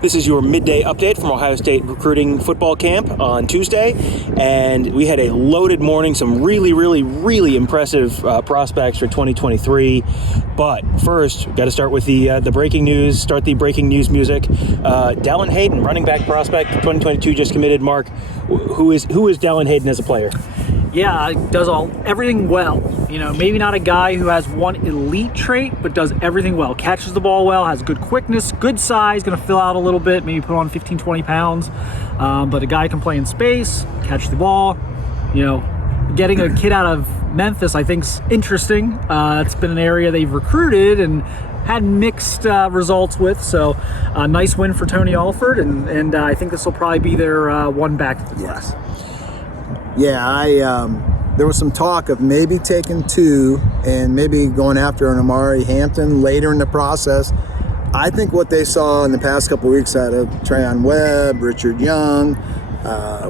This is your midday update from Ohio State recruiting football camp on Tuesday, and we had a loaded morning, some really impressive prospects for 2023. But first, we've got to start with the breaking news, start the breaking news music. Dallan Hayden, running back prospect, 2022 just committed. Marc, who is Dallan Hayden as a player? Yeah, does everything well. You know, maybe not a guy who has one elite trait, but does everything well. Catches the ball well, has good quickness, good size, going to fill out a little bit, maybe put on 15, 20 pounds. But a guy can play in space, catch the ball. You know, getting a kid out of Memphis, I think, is interesting. It's been an area they've recruited and had mixed results with. So a nice win for Tony Alford, and I think this will probably be their one back to the class. Yeah, there was some talk of maybe taking two and maybe going after an Amari Hampton later in the process. I think what they saw in the past couple of weeks out of Trayon Webb, Richard Young,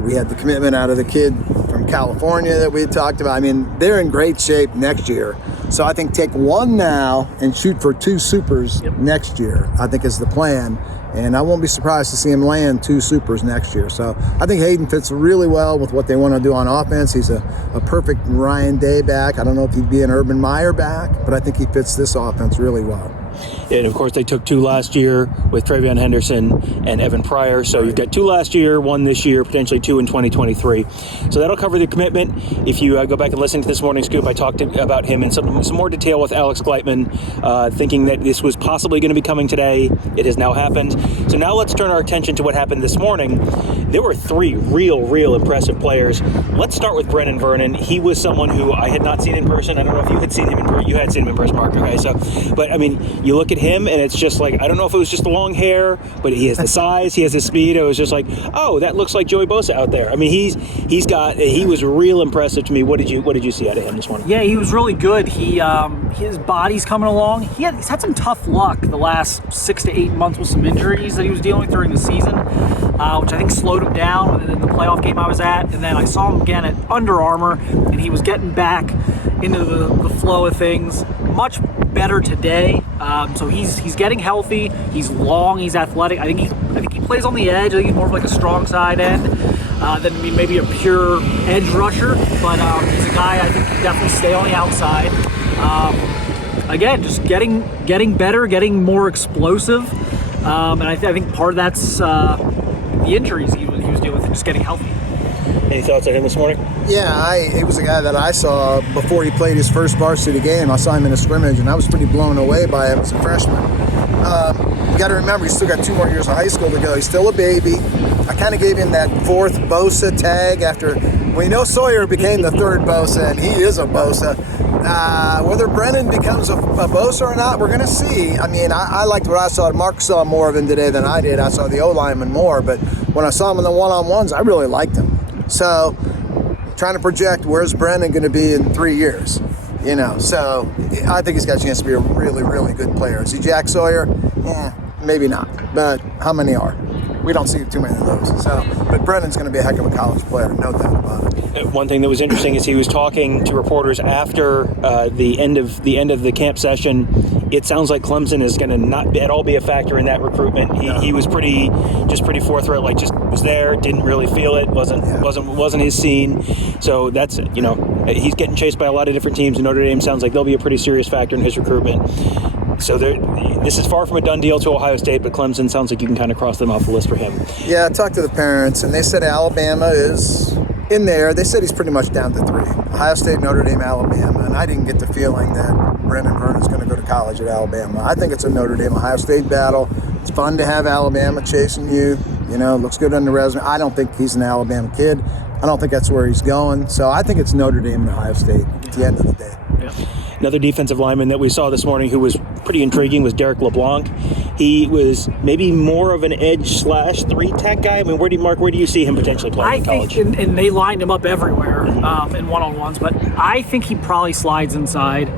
we had the commitment out of the kid from California that we had talked about. I mean, they're in great shape next year. So I think take one now and shoot for two supers next year, I think is the plan. And I won't be surprised to see him land two supers next year. So I think Hayden fits really well with what they want to do on offense. He's a perfect Ryan Day back. I don't know if he'd be an Urban Meyer back, but I think he fits this offense really well. And of course, they took two last year with Trayvon Henderson and Evan Pryor. So you've got two last year, one this year, potentially two in 2023. So that'll cover the commitment. If you go back and listen to this morning's scoop, I talked about him in some more detail with Alex Gleitman, thinking that this was possibly going to be coming today. It has now happened. So now let's turn our attention to what happened this morning. There were three real impressive players. Let's start with Brennan Vernon. He was someone who I had not seen in person. I don't know if you had seen him in person. You had seen him in person, Marc. Okay, so, but I mean, you look at him and it's just like, I don't know if it was just the long hair, but he has the size, he has the speed. It was just like, oh, that looks like Joey Bosa out there. I mean, he was real impressive to me. What did you see out of him this morning? Yeah, he was really good. His body's coming along. He's had some tough luck the last 6 to 8 months with some injuries that he was dealing with during the season, which I think slowed him down in the playoff game I was at. And then I saw him again at Under Armour, and he was getting back into the flow of things. Much better today. So he's getting healthy. He's long. He's athletic. I think he plays on the edge. I think he's more of like a strong side end than maybe a pure edge rusher. But he's a guy I think can definitely stay on the outside. Again, just getting better, getting more explosive. And I think part of that's the injuries he was dealing with, and just getting healthy. Any thoughts on him this morning? Yeah, he was a guy that I saw before he played his first varsity game. I saw him in a scrimmage, and I was pretty blown away by him as a freshman. You got to remember, he's still got 2 more years of high school to go. He's still a baby. I kind of gave him that fourth Bosa tag after we know Sawyer became the third Bosa, and he is a Bosa. Whether Brennan becomes a Bosa or not, we're going to see. I mean, I liked what I saw. Marc saw more of him today than I did. I saw the O-lineman more, but when I saw him in the one-on-ones, I really liked him. So, trying to project where's Brennan going to be in 3 years, you know. So, I think he's got a chance to be a really good player. Is he Jack Sawyer? Maybe not. But how many are? We don't see too many of those. So, but Brennan's going to be a heck of a college player, no doubt about it. One thing that was interesting is he was talking to reporters after the end of the camp session. It sounds like Clemson is going to not at all be a factor in that recruitment. He was pretty forthright, like just was there, didn't really feel it, wasn't his scene. So that's, you know, he's getting chased by a lot of different teams, and Notre Dame sounds like they'll be a pretty serious factor in his recruitment. So this is far from a done deal to Ohio State, but Clemson sounds like you can kind of cross them off the list for him. Yeah, I talked to the parents, and they said Alabama is in there. They said he's pretty much down to 3. Ohio State, Notre Dame, Alabama, and I didn't get the feeling that Brennan Vernon is going to go to college at Alabama. I think it's a Notre Dame-Ohio State battle. It's fun to have Alabama chasing you. You know, looks good on the resume. I don't think he's an Alabama kid. I don't think that's where he's going. So I think it's Notre Dame and Ohio State at the end of the day. Yeah. Another defensive lineman that we saw this morning who was pretty intriguing was Derek Leblanc. He was maybe more of an edge / 3-tech guy. I mean, where do you see him potentially playing in college? I think, and they lined him up everywhere in one-on-ones, but I think he probably slides inside.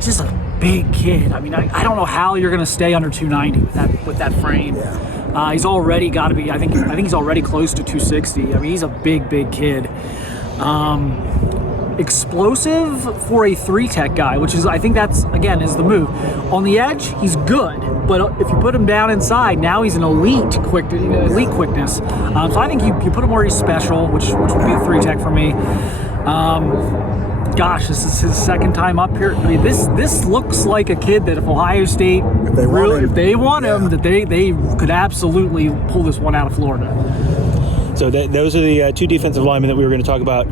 Just a big kid. I mean, I don't know how you're going to stay under 290 with that frame. Yeah. He's already got to be. I think he's already close to 260. I mean, he's a big kid. explosive for a 3-tech guy, which is, I think that's, again, is the move. On the edge, he's good, but if you put him down inside, now he's an elite quickness. So I think you put him where he's special, which would be a 3-tech for me. Gosh, this is his second time up here. I mean, this looks like a kid that if Ohio State if they want him, that they could absolutely pull this one out of Florida. So those are the two defensive linemen that we were going to talk about.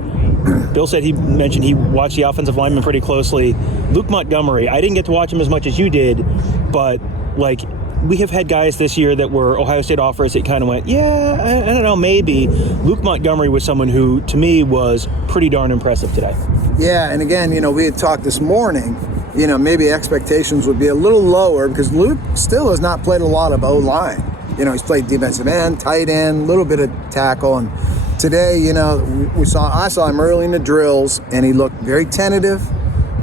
Bill said he mentioned he watched the offensive linemen pretty closely. Luke Montgomery, I didn't get to watch him as much as you did, but like we have had guys this year that were Ohio State offers that kind of went, yeah, I don't know, maybe. Luke Montgomery was someone who, to me, was pretty darn impressive today. Yeah, and again, we had talked this morning, maybe expectations would be a little lower because Luke still has not played a lot of O-line. He's played defensive end, tight end, a little bit of tackle, and today, I saw him early in the drills, and he looked very tentative,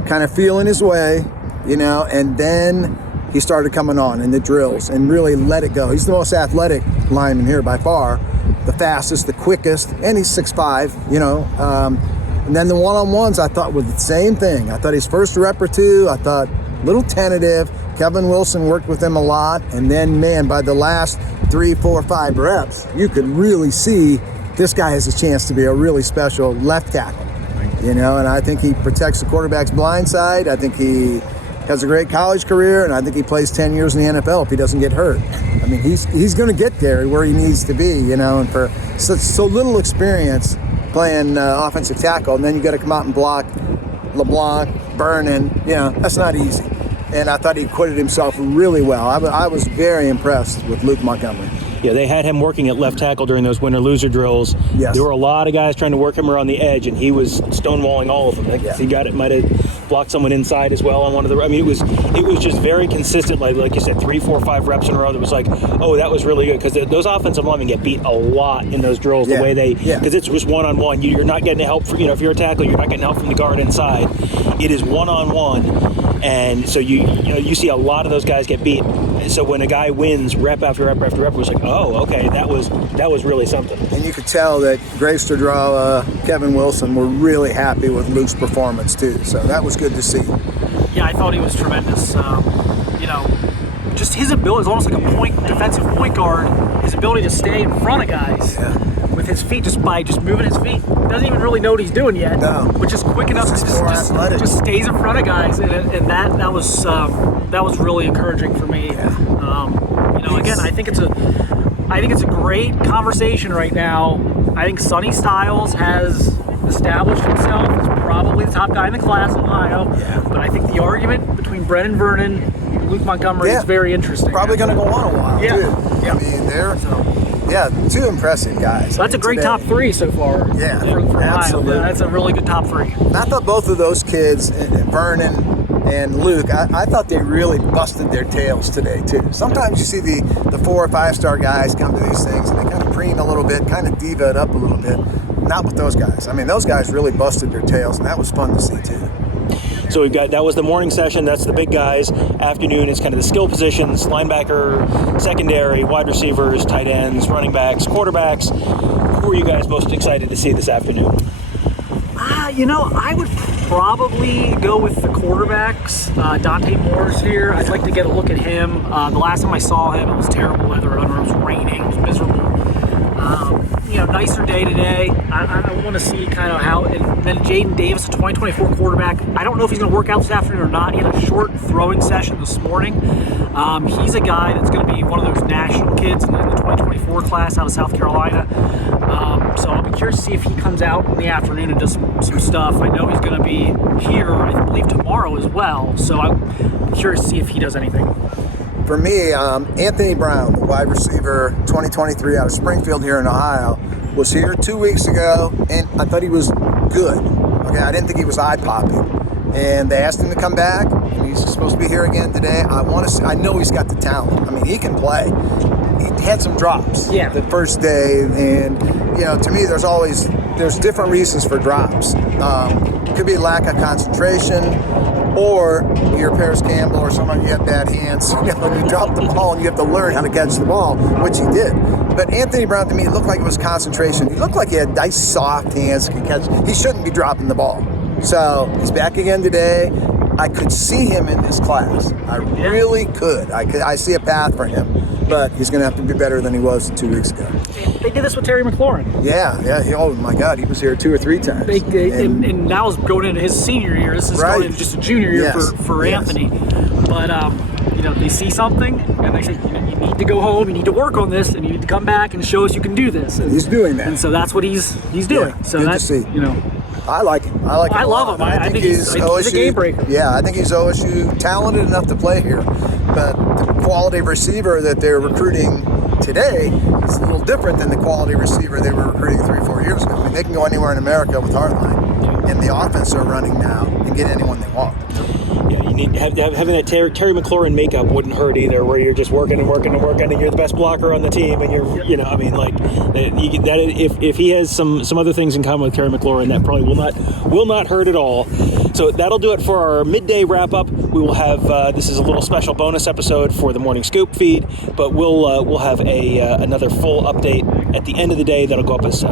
kind of feeling his way, and then he started coming on in the drills and really let it go. He's the most athletic lineman here by far, the fastest, the quickest, and he's 6'5", and then the one-on-ones I thought was the same thing. I thought his first rep or two, I thought a little tentative. Kevin Wilson worked with him a lot, and then, man, by the last 3, 4, 5 reps, you could really see this guy has a chance to be a really special left tackle, and I think he protects the quarterback's blind side. I think he has a great college career, and I think he plays 10 years in the NFL if he doesn't get hurt. I mean, he's going to get there where he needs to be, and for so little experience playing offensive tackle, and then you got to come out and block Leblanc, Vernon, that's not easy. And I thought he acquitted himself really well. I was very impressed with Luke Montgomery. Yeah, they had him working at left tackle during those winner-loser drills. Yes. There were a lot of guys trying to work him around the edge, and he was stonewalling all of them. He might have blocked someone inside as well on one of the. I mean, it was just very consistent. Like you said, 3, 4, 5 reps in a row. That was like, oh, that was really good, because those offensive linemen get beat a lot in those drills. The way because it's just one-on-one. You're not getting help. If you're a tackle, you're not getting help from the guard inside. It is one-on-one, and so you see a lot of those guys get beat. And so when a guy wins rep after rep after rep, it was like, oh, okay, that was really something. And you could tell that Grace Stradrawa, Kevin Wilson were really happy with Luke's performance too. So that was good to see. Yeah, I thought he was tremendous. Just his ability is almost like a defensive point guard. His ability to stay in front of guys with his feet, just by moving his feet. Doesn't even really know what he's doing yet. No. But just quick enough to just stays in front of guys, and that was really encouraging for me. Again, I think it's a great conversation right now. I think Sonny Styles has established himself as probably the top guy in the class in Ohio. Yeah. But I think the argument between Brennan Vernon and Luke Montgomery is very interesting. Probably going to go on a while, too. Yeah. I mean, they're two impressive guys. So that's a great top 3 so far. Yeah, for Ohio. absolutely. That's a really good top 3. I thought both of those kids, Vernon and Luke, I thought they really busted their tails today, too. Sometimes you see the 4 or 5 star guys come to these things and they kind of preen a little bit, kind of diva it up a little bit. Not with those guys. I mean, those guys really busted their tails, and that was fun to see, too. So that was the morning session. That's the big guys. Afternoon is kind of the skill positions: linebacker, secondary, wide receivers, tight ends, running backs, quarterbacks. Who are you guys most excited to see this afternoon? I would probably go with the quarterbacks. Dante Morris here. I'd like to get a look at him. The last time I saw him, it was terrible weather. It was raining. It was miserable. Nicer day today. I want to see kind of how. And then Jaden Davis, a 2024 quarterback. I don't know if he's going to work out this afternoon or not. He had a short throwing session this morning. He's a guy that's going to be one of those national kids in the 2024 class out of South Carolina. So I'll be curious to see if he comes out in the afternoon and does some stuff. I know he's going to be here, I believe, tomorrow as well. So I'm curious to see if he does anything. For me, Anthony Brown, the wide receiver, 2023 out of Springfield here in Ohio, was here 2 weeks ago, and I thought he was good. Okay, I didn't think he was eye-popping. And they asked him to come back, and he's supposed to be here again today. I know he's got the talent. I mean, he can play. He had some drops the first day, and to me, there's different reasons for drops. Could be lack of concentration, or you're Paris Campbell or someone, you have bad hands. You drop the ball and you have to learn how to catch the ball, which he did. But Anthony Brown, to me, looked like it was concentration. He looked like he had nice, soft hands. He shouldn't be dropping the ball. So he's back again today. I could see him in this class. I really could. I see a path for him, but he's going to have to be better than he was 2 weeks ago. They did this with Terry McLaurin. Yeah. Oh my God, he was here 2 or 3 times. And now is going into his senior year. This is going into just a junior year for Anthony. But they see something and they say, you need to go home. You need to work on this, and you need to come back and show us you can do this. And he's doing that. And so that's what he's doing. Yeah, so good that's to see. I like him. I love him. I think he's a game breaker. Yeah, I think he's OSU talented enough to play here. But the quality of receiver that they're recruiting today is a little different than the quality receiver they were recruiting 3 or 4 years ago. I mean, they can go anywhere in America with Heartline, and the offense they're running now and get anyone they want. Yeah, you need having that Terry McLaurin makeup wouldn't hurt either, where you're just working and you're the best blocker on the team, and if he has some other things in common with Terry McLaurin, that probably will not hurt at all. So that'll do it for our midday wrap up. We will have this is a little special bonus episode for the Morning Scoop feed, but we'll have another full update at the end of the day that'll go up as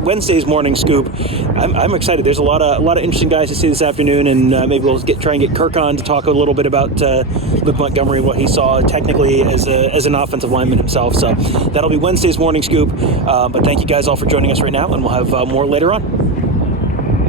Wednesday's Morning Scoop. I'm excited. There's a lot of interesting guys to see this afternoon, and maybe we'll try and get Kirk on to talk a little bit about Luke Montgomery and what he saw technically as an offensive lineman himself. So that'll be Wednesday's Morning Scoop. But thank you guys all for joining us right now, and we'll have more later on.